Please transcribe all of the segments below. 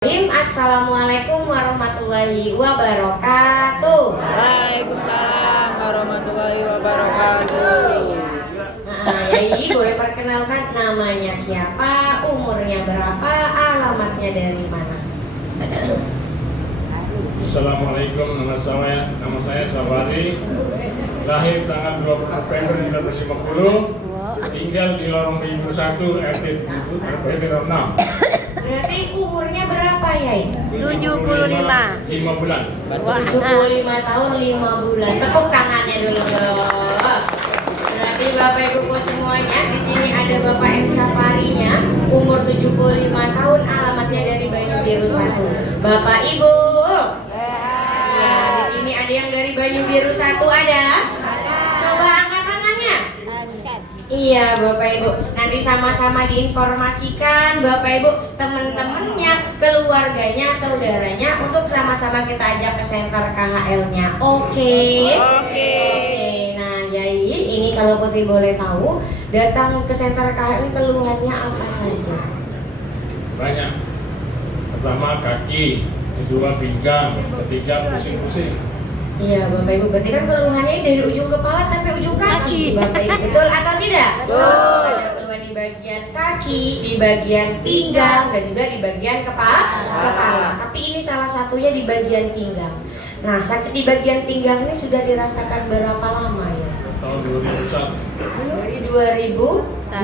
Assalamualaikum warahmatullahi wabarakatuh. Waalaikumsalam warahmatullahi wabarakatuh. Yai boleh perkenalkan namanya siapa, umurnya berapa, alamatnya dari mana? Assalamualaikum, nama saya Sabari, lahir tanggal 20 November 1950, tinggal di Lorong Timur 1 RT 6. Berarti umurnya berapa, Yai? 75. 5 bulan. 75 tahun 5 bulan. Tepuk tangannya dulu, Bro. Berarti Bapak Ibu semuanya, di sini ada Bapak M Safarinya, umur 75 tahun, alamatnya dari Banyu Biru 1. Bapak Ibu. Ya, di sini ada yang dari Banyu Biru 1 ada? Coba angkat tangannya. Iya Bapak Ibu, nanti sama-sama diinformasikan Bapak Ibu, teman-temannya, keluarganya, saudaranya untuk sama-sama kita ajak ke center KHL-nya. Oke. Nah Yai, ini kalau Putri boleh tahu, datang ke center KHL ini keluhannya apa saja? Banyak. Pertama kaki, kedua pinggang, ketiga pusing-pusing. Iya Bapak Ibu, berarti kan keluhannya dari ujung kepala sampai ujung kaki Bapak Ibu, betul atau tidak? Ada keluhan di bagian kaki, di bagian pinggang, dan juga di bagian kepala. Tapi ini salah satunya di bagian pinggang. Nah, sakit di bagian pinggang ini sudah dirasakan berapa lama ya? Tahun 2001. Dari 2021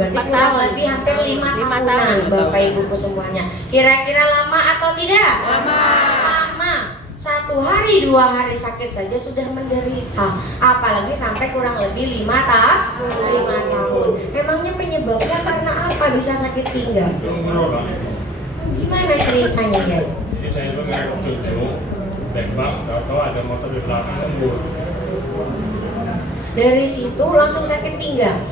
berarti kurang lebih hampir 5 tahunan Bapak Ibu semuanya. Kira-kira lama atau tidak? Lama. 1 hari 2 hari sakit saja sudah menderita, apalagi sampai kurang lebih 5 tahun. Memangnya penyebabnya karena apa bisa sakit pinggang? Gimana ceritanya ya? Jadi saya itu ngeliat cucu, bang, tahu-tahu ada motor di belakang lembur. Dari situ langsung sakit pinggang.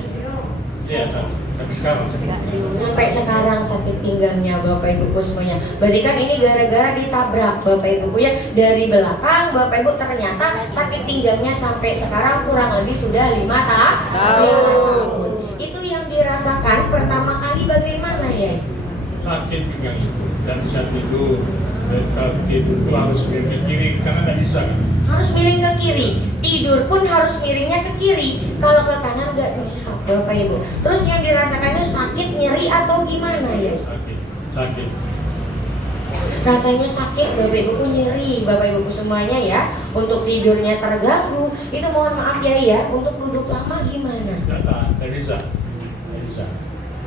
Iya, sampai sekarang. Sampai sekarang sakit pinggangnya Bapak Ibu semuanya. Berarti kan ini gara-gara ditabrak Bapak Ibu ya, dari belakang Bapak Ibu, ternyata sakit pinggangnya sampai sekarang kurang lebih sudah 5 tahun. Itu yang dirasakan pertama kali bagaimana ya? Sakit pinggang itu dan bisa tidur. Dan kalau tidur itu harus miring ke kiri karena nggak bisa. Harus miring ke kiri, tidur pun harus miringnya ke kiri. Kalau ke kanan nggak bisa Bapak Ibu. Terus yang dirasakannya sakit, nyeri atau gimana ya? Sakit. Rasanya sakit Bapak Ibu, nyeri Bapak Ibu semuanya ya. Untuk tidurnya terganggu, itu mohon maaf ya. Untuk duduk lama gimana? Nggak tahan, nggak bisa.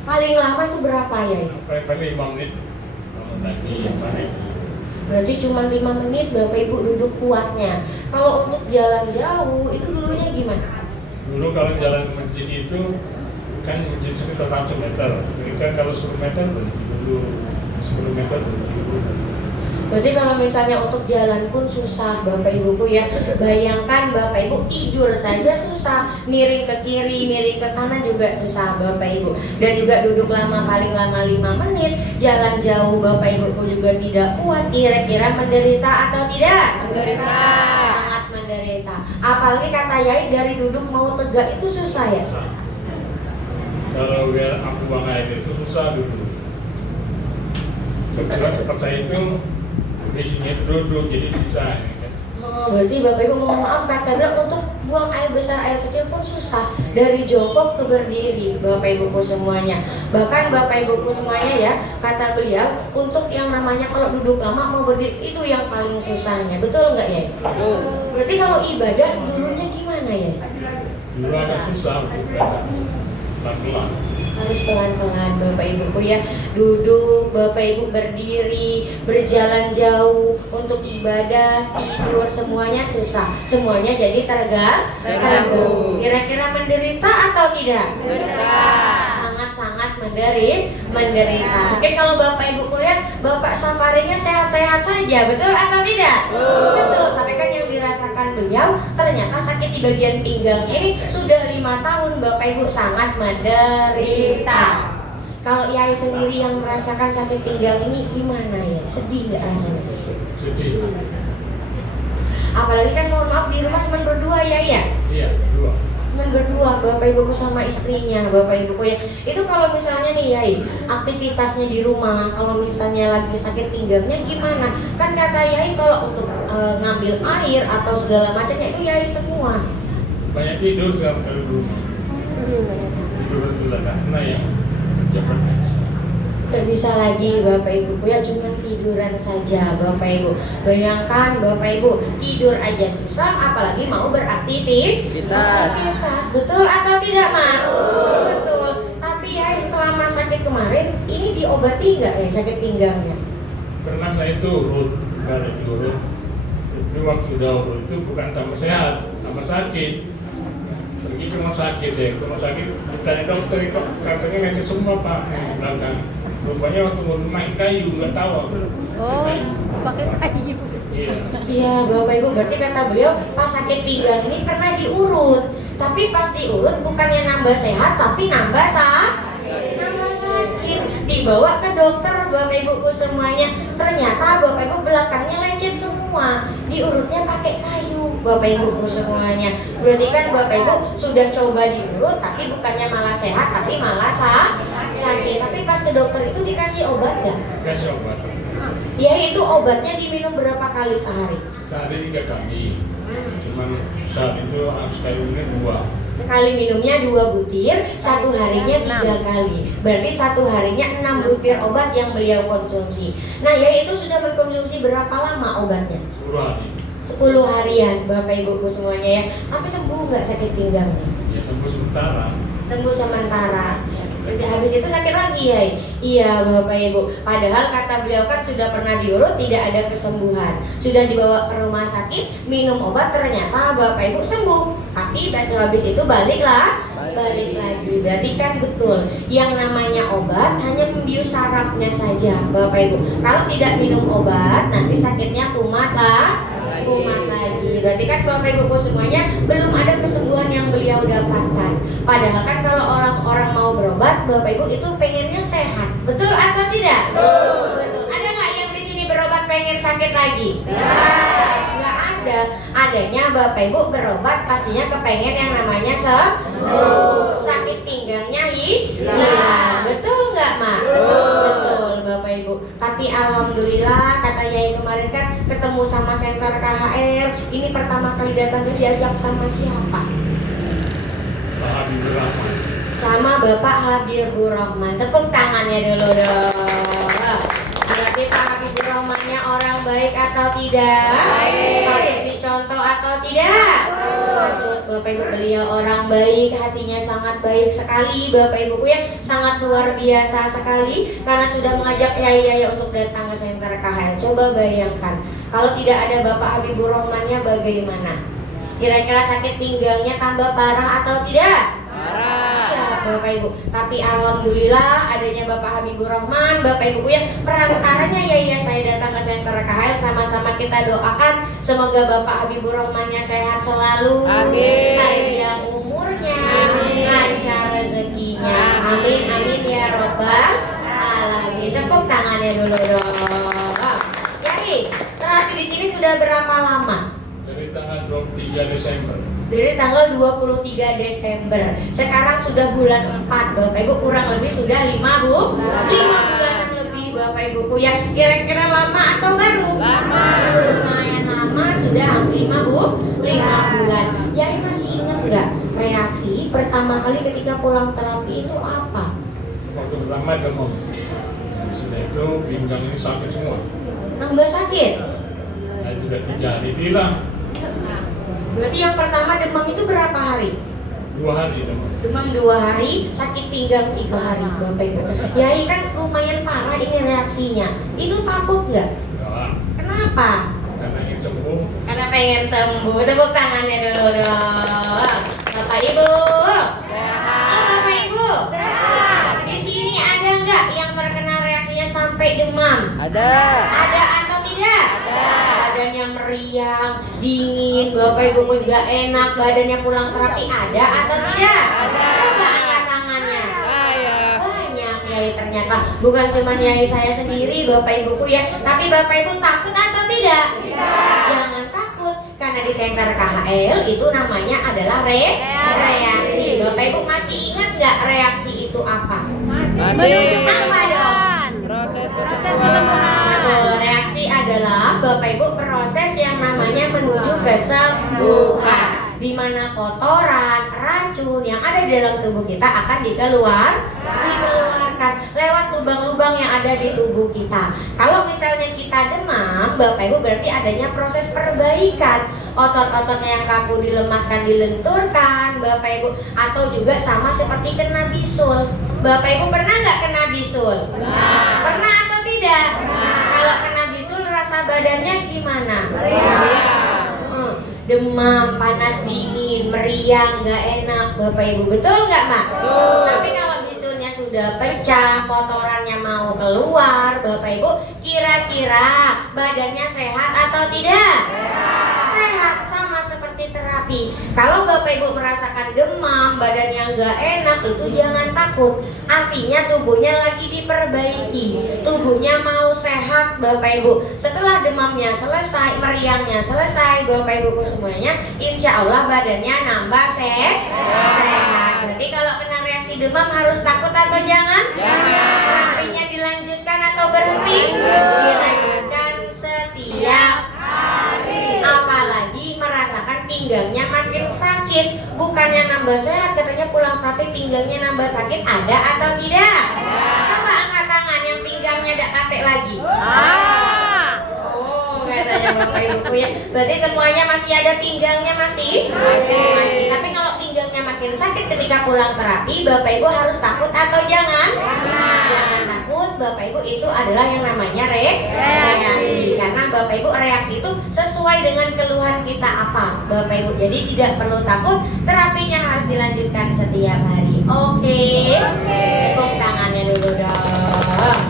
Paling lama itu berapa ya? Paling 5 menit. Bangun lagi, balik. Berarti cuma 5 menit Bapak Ibu duduk kuatnya. Kalau untuk jalan jauh itu dulunya gimana? Dulu kalau jalan ke masjid itu kan masjid sekitar 100 meter. Mereka kalau 10 meter berhenti dulu, 10 meter berhenti dulu. Berarti kalau misalnya untuk jalan pun susah Bapak Ibuku ya. Bayangkan Bapak Ibu tidur saja susah, miring ke kiri, miring ke kanan juga susah Bapak Ibu. Dan juga duduk lama, paling lama 5 menit. Jalan jauh Bapak Ibuku juga tidak kuat. Kira-kira menderita atau tidak? Menderita. Sangat menderita. Apalagi kata Yai, dari duduk mau tegak itu susah ya? Kalau biar aku buang air itu susah dulu. Kebetulan tempat saya itu isinya itu duduk, jadi bisa. Berarti Bapak Ibu mohon maaf, kata bilang untuk buang air besar, air kecil pun susah. Dari jongkok ke berdiri Bapak Ibuku semuanya. Bahkan Bapak Ibuku semuanya ya, kata beliau, untuk yang namanya kalau duduk lama mau berdiri itu yang paling susahnya. Betul nggak ya? Berarti kalau ibadah dulunya gimana ya? Dulu agak susah untuk ibadah, pelan-pelan. Harus pelan-pelan Bapak Ibuku ya. Duduk Bapak Ibu, berdiri, berjalan jauh, untuk ibadah, tidur semuanya susah. Semuanya jadi terganggu. Kira-kira menderita atau tidak? Sangat menderita. Mungkin kalau Bapak Ibu lihat Bapak Safarinya sehat-sehat saja, betul atau tidak? Betul. Tapi kan yang dirasakan beliau ternyata sakit di bagian pinggangnya ini sudah 5 tahun Bapak Ibu, sangat menderita. Kalau Yai sendiri yang merasakan sakit pinggang ini gimana ya? Sedih nggak rasanya? Sedih. Apalagi kan mohon maaf di rumah cuma berdua ya? Iya, berdua. cuman berdua, bapak ibuku sama istrinya, bapak ibuku ya. Itu kalau misalnya nih Yai, aktivitasnya di rumah, kalau misalnya lagi sakit pinggangnya gimana? Kan kata Yai kalau untuk ngambil air atau segala macamnya itu Yai semua. Banyak tidur sekarang kalau di rumah. Tidur dulu karena yang kerja berkasa. Gak bisa lagi bapak ibuku ya, cuma tiduran saja bapak ibu. Bayangkan bapak ibu tidur aja susah, apalagi mau beraktivitas. Betul atau tidak Mak? Betul. Tapi ya selama sakit kemarin ini diobati nggak ya sakit pinggangnya? Pernah saya itu urut, kemarin diurut. Tapi waktu udah urut itu bukan tambah sehat, tambah sakit. Pergi ke rumah sakit ya, ke rumah sakit ditanya dokter kok katanya mecet semua Pak belakang. Rupanya waktu mau naik kayu, nggak tahu aku. Pakai kayu. Iya. Iya bapak ibu, berarti kata beliau pas sakit pinggang ini pernah diurut. Tapi pas diurut bukannya nambah sehat, tapi nambah sakit. Dibawa ke dokter bapak ibuku semuanya. Ternyata bapak ibu belakangnya lecet semua. Diurutnya pakai kayu bapak ibuku semuanya. Berarti kan bapak ibu sudah coba diurut, tapi bukannya malah sehat, tapi malah sakit. Tapi pas ke dokter itu dikasih obat nggak? Kasih obat. Ya itu obatnya diminum berapa kali sehari? Sehari 3 kali. Cuman saat itu sekali minum 2. Sekali minumnya 2 butir, satu harinya 3 kali. Berarti satu harinya 6 butir obat yang beliau konsumsi. Nah ya itu sudah mengkonsumsi berapa lama obatnya? 10 hari. 10 harian bapak ibuku semuanya ya. Tapi sembuh nggak sakit pinggangnya? Ya sembuh sementara. Sembuh sementara. Sudah habis itu sakit lagi ya? Iya bapak ibu. Padahal kata beliau kan sudah pernah diurut tidak ada kesembuhan. Sudah dibawa ke rumah sakit, minum obat ternyata bapak ibu sembuh. Tapi habis itu balik lagi. Berarti kan betul. Yang namanya obat hanya membius sarafnya saja bapak ibu. Kalau tidak minum obat nanti sakitnya kumat lagi. Berarti kan bapak ibuku semuanya belum ada kesembuhan yang beliau dapatkan. Padahal kan kalau orang-orang mau berobat, bapak ibu itu pengennya sehat. Betul atau tidak? Betul. Ada nggak yang di sini berobat pengen sakit lagi? Nggak ada. Adanya bapak ibu berobat pastinya kepengen yang namanya sembuh. Sakit pinggangnya hilang. Betul nggak Mak? Betul bapak ibu. Tapi alhamdulillah kata Yai kemarin kan ketemu sama Center KHL. Ini pertama kali datangnya diajak sama siapa? Pak Habibur Rahman. Sama Bapak Habibur Rahman. Tepuk tangannya dulu dong. Berarti Pak Habibur Rahmannya orang baik atau tidak? Patut dicontoh atau tidak? Patut. Bapak ibu beliau orang baik, hatinya sangat baik sekali bapak ibuku ya, sangat luar biasa sekali karena sudah mengajak yai untuk datang ke Center KHL. Coba bayangkan kalau tidak ada Bapak Habibur Rahmannya bagaimana? Kira-kira sakit pinggangnya tambah parah atau tidak? Iya Bapak Ibu. Tapi alhamdulillah adanya Bapak Habibur Rahman, Bapak Ibu yang perantaranya ya saya datang ke Center KHL, sama-sama kita doakan semoga Bapak Habibur Rahmannya sehat selalu. Amin. Panjang umurnya, lancar rezekinya. Amin amin ya robbal alamin. Tepuk tangannya dulu dong. Yai, terapi di sini sudah berapa lama? Dari tanggal 23 Desember. Dari tanggal 23 Desember. Sekarang sudah bulan 4 Bapak Ibu, kurang lebih sudah 5 bulanan lebih Bapak Ibuku ya. Kira-kira lama atau baru? Lama. Lumayan lama, sudah hampir 5 bulan. Yai masih ingat nggak reaksi pertama kali ketika pulang terapi itu apa? Waktu pertama demam. Nah, sudah itu pinggang ini sakit semua. Nambah sakit? Nah, sudah 3 hari hilang. Berarti yang pertama demam itu berapa hari? 2 hari demam. Demam 2 hari, sakit pinggang 3 hari Bapak Ibu. Yai kan lumayan parah ini reaksinya. Itu takut nggak? Ya, Kenapa? karena ingin sembuh. Karena pengen sembuh. Tepuk tangannya dulu dong. Bapak Ibu. Oh, Bapak Ibu. Di sini ada nggak yang terkena reaksinya sampai demam? Ada. Ada atau tidak? Ada. Badannya meriang, dingin, Bapak Ibu nggak enak, badannya pulang terapi ada atau tidak? Ada. Coba angkat tangannya. Saya. Banyak Yai ternyata. Bukan cuma Yai saya sendiri Bapak Ibuku ya, tapi Bapak Ibu takut atau tidak? Tidak. Jangan takut, karena ada di center KHL itu namanya adalah reaksi. Bapak Ibu masih ingat nggak reaksi itu apa? Masih. Apa dong? Proses Kesembuhan. kesembuhan. Betul, reaksi adalah Bapak Ibu proses yang namanya menuju kesembuhan, di mana kotoran, racun yang ada di dalam tubuh kita akan dikeluarkan lewat lubang-lubang yang ada di tubuh kita. Kalau misalnya kita demam, Bapak Ibu berarti adanya proses perbaikan. Otot-otot yang kaku dilemaskan, dilenturkan, Bapak Ibu. Atau juga sama seperti kena bisul. Bapak Ibu pernah nggak kena bisul? Pernah atau tidak? Kalau kena bisul rasa badannya gimana? Demam, panas dingin, meriang, nggak enak, Bapak Ibu, betul nggak Mak? Tapi kalau bisulnya sudah pecah, kotorannya mau keluar, Bapak Ibu, kira-kira badannya sehat atau tidak? Sehat, sama seperti terapi. Kalau Bapak Ibu merasakan demam, badannya nggak enak, itu jangan takut. Artinya tubuhnya lagi diperbaiki, tubuhnya mau sehat, Bapak Ibu. Setelah demamnya selesai, meriangnya selesai, Bapak Ibu semuanya, insya Allah badannya nambah sehat. Berarti kalau kena reaksi demam harus takut atau jangan? Terapinya dilanjutkan atau berhenti? Dilanjutkan setiap hari. Apalagi merasakan pinggangnya makin sakit, bukannya nambah sehat, katanya pulang terapi pinggangnya nambah sakit, ada atau tidak? Coba angkat tangan yang pinggangnya tidak katek lagi. Oh, katanya Bapak Ibu ya. Berarti semuanya masih ada pinggangnya masih? Masih. Tapi kalau pinggangnya makin sakit ketika pulang terapi, Bapak Ibu harus takut atau jangan? Jangan takut, Bapak Ibu, itu adalah yang namanya reaksi. Karena Bapak Ibu reaksi itu sesuai dengan keluhan kita apa, Bapak Ibu. Jadi tidak perlu takut, terapinya harus dilanjutkan setiap hari. Oke. Tepuk tangannya dulu dong.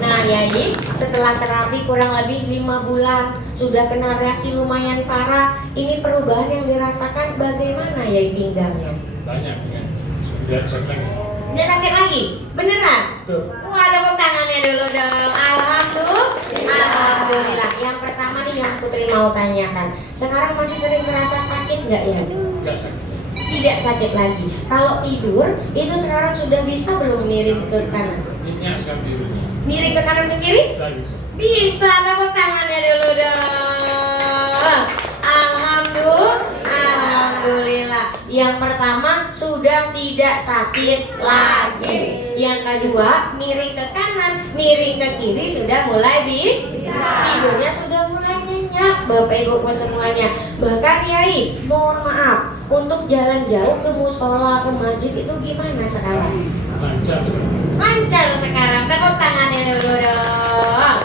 Nah Yai, setelah terapi kurang lebih 5 bulan, sudah kena reaksi lumayan parah. Ini perubahan yang dirasakan bagaimana Yai pinggangnya? Banyak ya. Sudah cek lagi. Dia sakit lagi? Beneran? Tuh. Wah, tepuk tangannya dulu dong. Alhamdulillah. Yang pertama nih yang Putri mau tanyakan, sekarang masih sering terasa sakit nggak ya? Enggak sakit. Tidak sakit lagi. Kalau tidur, itu sekarang sudah bisa belum miring ke kanan? Minyak sekarang tidurnya. Miring ke kanan ke kiri? Bisa. Bisa, tepuk tangannya dulu dong. Alhamdulillah. Yang pertama sudah tidak sakit lagi. Yang kedua miring ke kanan, miring ke kiri sudah mulai tidurnya sudah mulai nyenyak, Bapak Ibu semuanya. Bahkan Yai, mohon maaf, untuk jalan jauh ke musola, ke masjid itu gimana sekarang? Lancar sekarang. Lancar sekarang, tepuk tangannya dulu dong.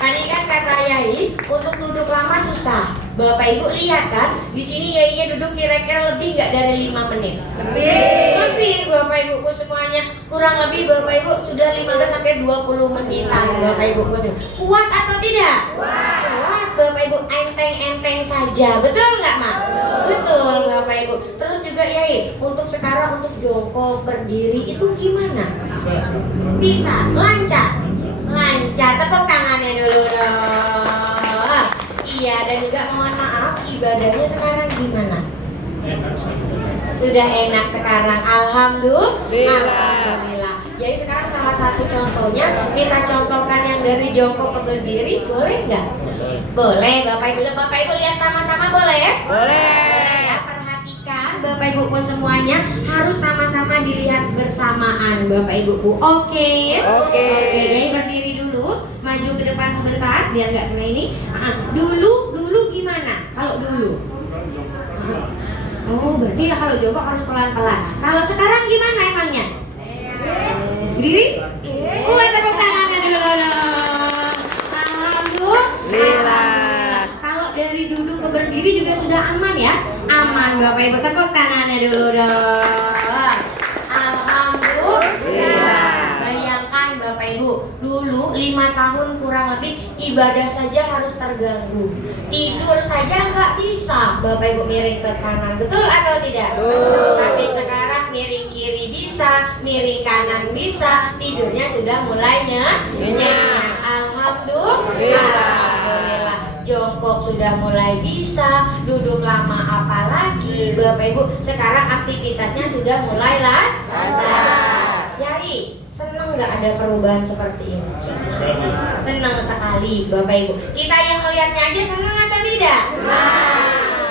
Tadi kan kata Yai, untuk duduk lama susah. Bapak Ibu lihat kan, di sini Yainya duduk kira-kira lebih nggak dari 5 menit. Lebih Bapak Ibu semuanya. Kurang lebih Bapak Ibu sudah 15 sampai 20 menitan Bapak Ibu semuanya. Kuat atau tidak? Kuat Bapak Ibu, enteng-enteng saja. Betul nggak Mak? Betul Bapak Ibu. Terus juga Yai, untuk sekarang untuk jongkok berdiri itu gimana? Bisa sekarang. Bisa, lancar. Lancar. Lancar, tepuk tangannya dulu dong. Iya, dan juga mohon maaf, ibadahnya sekarang gimana? Enak sekarang. Sudah enak sekarang, alhamdulillah. Jadi sekarang salah satu contohnya, kita contohkan yang dari jongkok ke berdiri, boleh nggak? Boleh, Bapak Ibu lihat sama-sama boleh? Boleh ya, perhatikan Bapak Ibu semuanya, harus sama-sama dilihat bersamaan Bapak Ibu. Oke, jadi berdiri dulu, maju ke depan sebentar biar nggak kena ini. Dulu gimana? Kalau dulu? Oh, berarti kalau jongkok harus pelan-pelan. Kalau sekarang gimana emangnya? Berdiri? Tepuk tangannya dulu dong. Alhamdulillah. Kalau dari duduk ke berdiri juga sudah aman ya? Aman Bapak Ibu, tepuk tangannya dulu dong. Alhamdulillah. Bayangkan Bapak Ibu, dulu 5 tahun kurang lebih ibadah saja harus terganggu, tidur saja nggak bisa Bapak Ibu miring ke kanan, betul atau tidak? Tapi sekarang miring kiri bisa, miring kanan bisa, tidurnya sudah mulai nyenyak. Alhamdulillah. Jongkok sudah sudah mulai bisa, duduk lama apalagi Bapak Ibu. Sekarang aktivitasnya sudah mulai lancar. Yai, senang nggak ada perubahan seperti ini? Senang sekali. Senang sekali Bapak Ibu. Kita yang melihatnya aja senang atau tidak?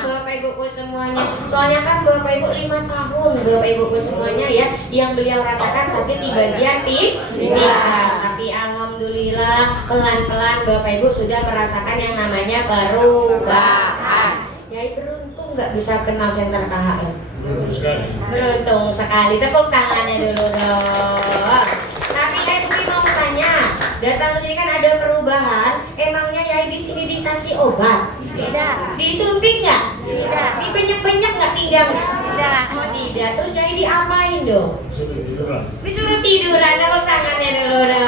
Bapak Ibuku semuanya. Soalnya kan Bapak Ibu 5 tahun Bapak Ibuku semuanya ya, yang beliau rasakan sakit di bagian pinggang. Tapi alhamdulillah pelan-pelan Bapak Ibu sudah merasakan yang namanya perubahan. Yai beruntung nggak bisa kenal senter KHL. Beruntung sekali. Beruntung sekali. Tepuk tangannya dulu dong. Tapi Yai mungkin mau tanya, datang ke sini kan ada perubahan. Emangnya Yai di sini dikasih obat? Tidak. Disuntik nggak? Tidak. Dibenyak-benyak nggak pinggangnya? Tidak. Oh tidak. Terus Yai diapain dong? Sudah tiduran. Disuruh tiduran. Tepuk tangannya dulu dong.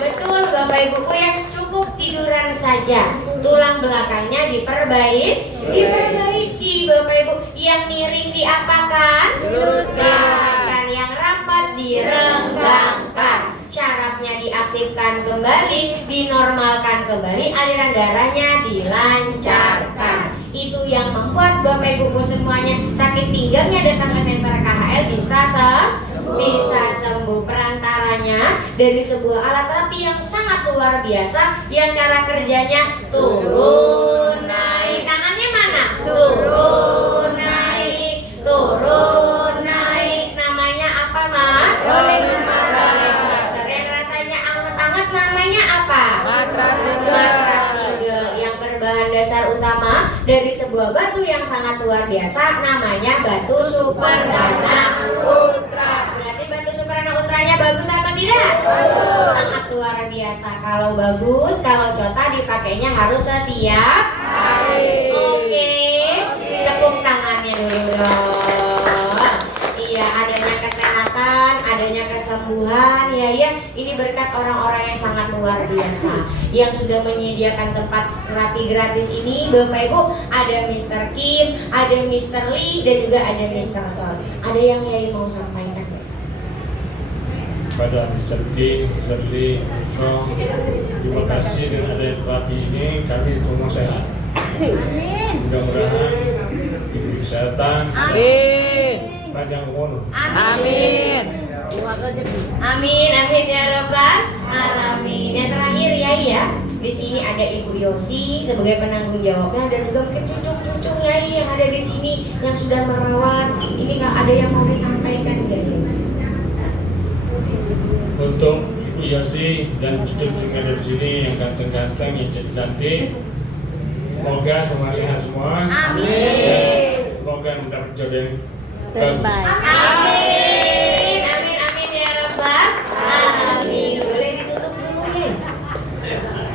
Betul Bapak Ibuku ya, cukup tiduran saja. Tulang belakangnya diperbaiki Bapak Ibu. Yang miring diapakan? Diluruskan. Yang rapat direnggangkan. Syarafnya diaktifkan kembali, dinormalkan kembali, aliran darahnya dilancarkan. Itu yang membuat Bapak Ibuku semuanya sakit pinggangnya datang ke senter KHL bisa sembuh. Perantaranya dari sebuah alat terapi yang sangat luar biasa, yang cara kerjanya turun naik. Tangannya mana? Turun naik, turun naik. Namanya apa, Mak? Rolling coaster. Yang rasanya anget-anget namanya apa? Matras single. Yang berbahan dasar utama dari sebuah batu yang sangat luar biasa, namanya batu Superdana Ultra. Berarti batu Superdana Ultranya bagus atau tidak? Sangat luar biasa. Kalau bagus, kalau Cota dipakainya harus setiap hari. Oke. Tepuk tangannya dulu dong. Iya, adanya kesehatan, adanya kesembuhan ya. Ini berkat orang-orang yang sangat luar biasa yang sudah menyediakan tempat terapi gratis ini. Bapak Ibu, ada Mr. Kim, ada Mr. Lee, dan juga ada Mr. Sol. Ada yang Yai mau sampaikan? Pada Mr. King, Mr. Lee, Mr. Song, terima kasih dengan adanya terapi ini kami semua sehat. Mudah-mudahan diberi kesehatan, panjang umur. Amin. Amin ya Rabbal Alamin. Yang terakhir ya, di sini ada Ibu Yosi sebagai penanggung jawabnya, dan juga mungkin cucu-cucu Yai yang ada di sini yang sudah merawat. Ini nggak ada yang mau disampaikan nggak ya? Untuk Ibu Yosi dan cucu-cucunya dari sini yang ganteng-ganteng, yang cantik, semoga semua sehat semua. Amin. Semoga mendapat jodoh yang bagus. Amin ya Rabbal Alamin. Boleh ditutup dulu ya.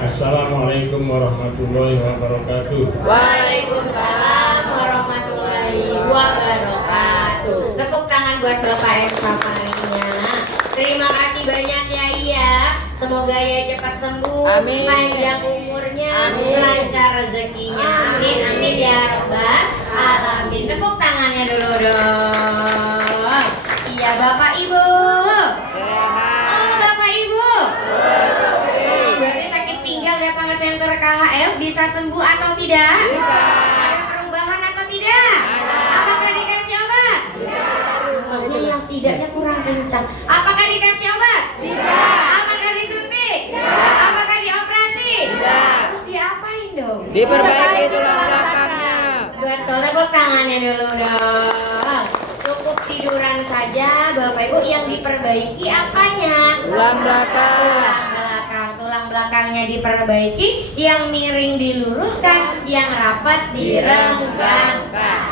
Assalamualaikum warahmatullahi wabarakatuh. Waalaikumsalam warahmatullahi wabarakatuh. Tepuk tangan buat Bapak M. Safarinya. Terima kasih banyak Yai ya. Semoga Yai cepat sembuh, Amin. panjang umurnya, lancar rezekinya. Amin ya Rabbal Alamin. Tepuk tangannya dulu dong. Iya Bapak Ibu. Oh Bapak Ibu. Berarti sakit pinggang datang ke senter KHL bisa sembuh atau tidak? Bisa. Ada perubahan atau tidak? Apakah dikasih obat? Soalnya yang tidaknya kurang kencang. Apakah dikasih obat? Tidak. Apakah disuntik? Tidak. Apakah dioperasi? Tidak. Terus diapain dong? Diperbaiki tulang belakangnya. Betul, tepuk tangannya dulu dong. Cukup tiduran saja Bapak Ibu, yang diperbaiki apanya? Tulang belakang. Tulang belakangnya diperbaiki, yang miring diluruskan, yang rapat direnggangkan,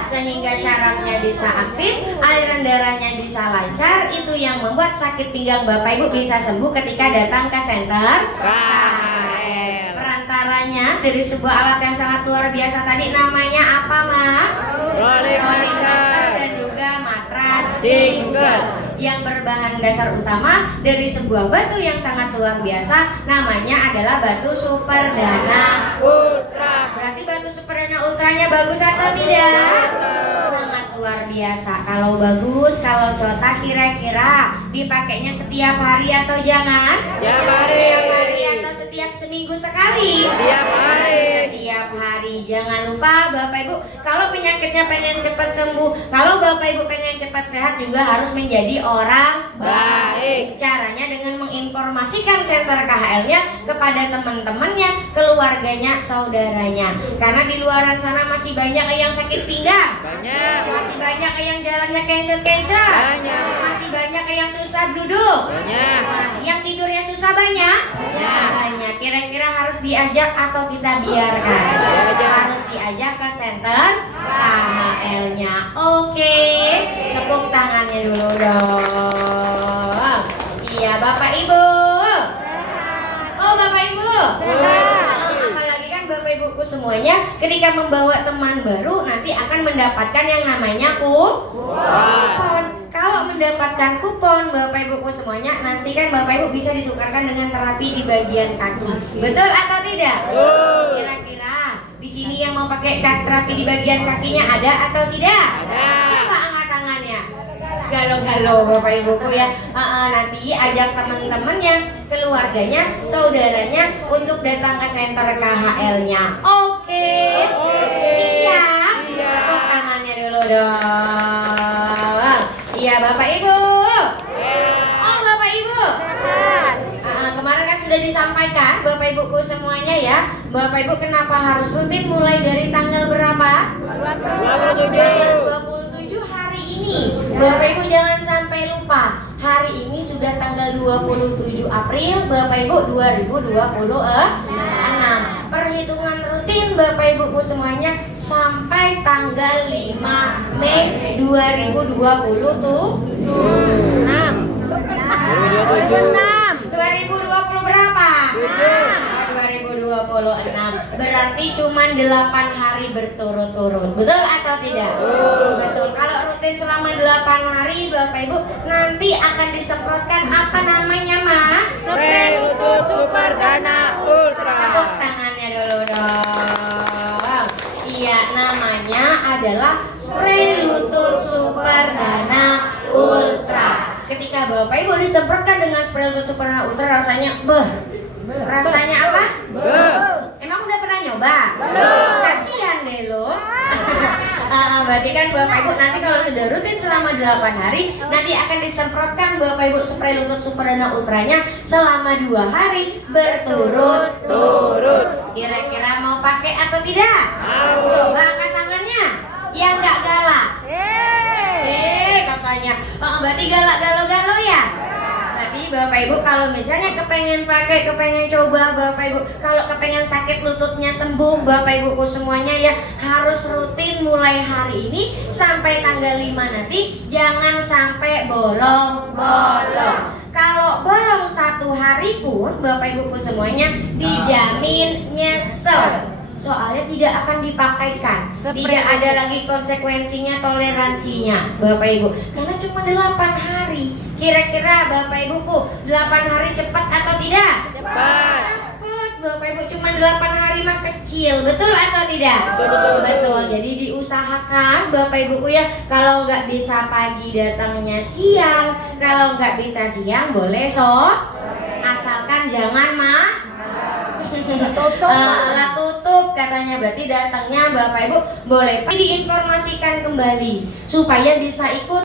sehingga syarafnya bisa aktif, aliran darahnya bisa lancar. Itu yang membuat sakit pinggang Bapak Ibu bisa sembuh ketika datang ke senter KHL. Perantaranya dari sebuah alat yang sangat luar biasa tadi, namanya apa, Mak? Rolling Rolling coaster coaster. dan juga matras Single. yang berbahan dasar utama dari sebuah batu yang sangat luar biasa, namanya adalah batu Superdana Ultra. Berarti batu Superdana Ultranya bagus atau tidak? Sangat luar biasa. Kalau bagus, kalau Cota kira-kira dipakainya setiap hari atau jangan? Tiap hari. Setiap hari atau setiap seminggu sekali? Setiap hari. Setiap lupa Bapak Ibu, kalau penyakitnya pengen cepat sembuh, kalau Bapak Ibu pengen cepat sehat juga harus menjadi orang baik. Caranya dengan menginformasikan center KHL-nya kepada teman-temannya, keluarganya, saudaranya. Karena di luaran sana masih banyak yang sakit pinggang, Banyak. masih banyak yang jalannya kencot-kencot, Banyak. masih banyak yang susah duduk, Banyak. masih yang tidurnya susah banyak. Banyak. Kira-kira harus diajak atau kita biarkan? Diajak. Harus diajak ke center KHL-nya. Oke, tepuk tangannya dulu dong. Iya, Bapak Ibu. Oh, Bapak Ibu. Apalagi kan Bapak Ibuku semuanya ketika membawa teman baru nanti akan mendapatkan yang namanya kupon. Kalau mendapatkan kupon Bapak Ibuku semuanya, nanti kan Bapak Ibu bisa ditukarkan dengan terapi di bagian kaki. Betul atau tidak? Kira-kira di sini yang mau pakai terapi di bagian kakinya ada atau tidak? Ada. Coba angkat tangannya. Galau-galau Bapak Ibuku ya. Nanti ajak teman-temannya, keluarganya, saudaranya untuk datang ke center KHL-nya. Oke. Siap? Tepuk tangannya dulu dong. Iya Bapak Ibu. Oh Bapak Ibu. Kemarin kan sudah disampaikan Bapak Ibuku semuanya ya. Bapak Ibu kenapa harus rutin mulai dari tanggal berapa? 27 hari ini. Bapak Ibu jangan sampai lupa. Hari ini sudah tanggal 27 April Bapak Ibu 2026. Perhitungan rutin Bapak Ibuku semuanya sampai tanggal 5 Mei 2020 tuh 2020 berapa? 2026. Berarti cuma 8 hari berturut-turut. Betul atau tidak? Betul. Kalau rutin selama 8 hari Bapak Ibu nanti akan disemprotkan apa namanya, Ma? Spray lutut Super Dana Ultra. Tepuk tangannya dulu dong. Iya, namanya adalah spray lutut Super Dana Ultra. Ketika Bapak Ibu disemprotkan dengan spray lutut Super Dana Ultra rasanya rasanya apa? Emang udah pernah nyoba? Kasihan deh lo. Berarti kan Bapak Ibu nanti kalau sudah rutin selama 8 hari nanti akan disemprotkan Bapak Ibu spray lutut Super Dana Ultranya selama 2 hari berturut-turut. Kira-kira mau pakai atau tidak? Coba angkat tangannya yang nggak galak. Katanya berarti galak galau-galau ya? Tapi Bapak Ibu kalau misalnya kepengen pakai, kepengen coba Bapak Ibu, kalau kepengen sakit lututnya sembuh Bapak Ibuku semuanya ya, harus rutin mulai hari ini sampai tanggal 5 nanti. Jangan sampai bolong-bolong. Kalau bolong 1 hari pun Bapak Ibuku semuanya dijamin nyesel. Soalnya tidak akan dipakaikan, tidak ada lagi konsekuensinya, toleransinya Bapak Ibu. Karena cuma 8 hari. Kira-kira Bapak Ibuku 8 hari cepat atau tidak? Cepat. Cepat Bapak Ibu, cuma 8 hari mah kecil. Betul atau tidak? Betul. Jadi diusahakan Bapak Ibuku ya, kalau nggak bisa pagi datangnya siang, kalau nggak bisa siang boleh asalkan jangan tutup katanya, berarti datangnya Bapak Ibu boleh diinformasikan kembali supaya bisa ikut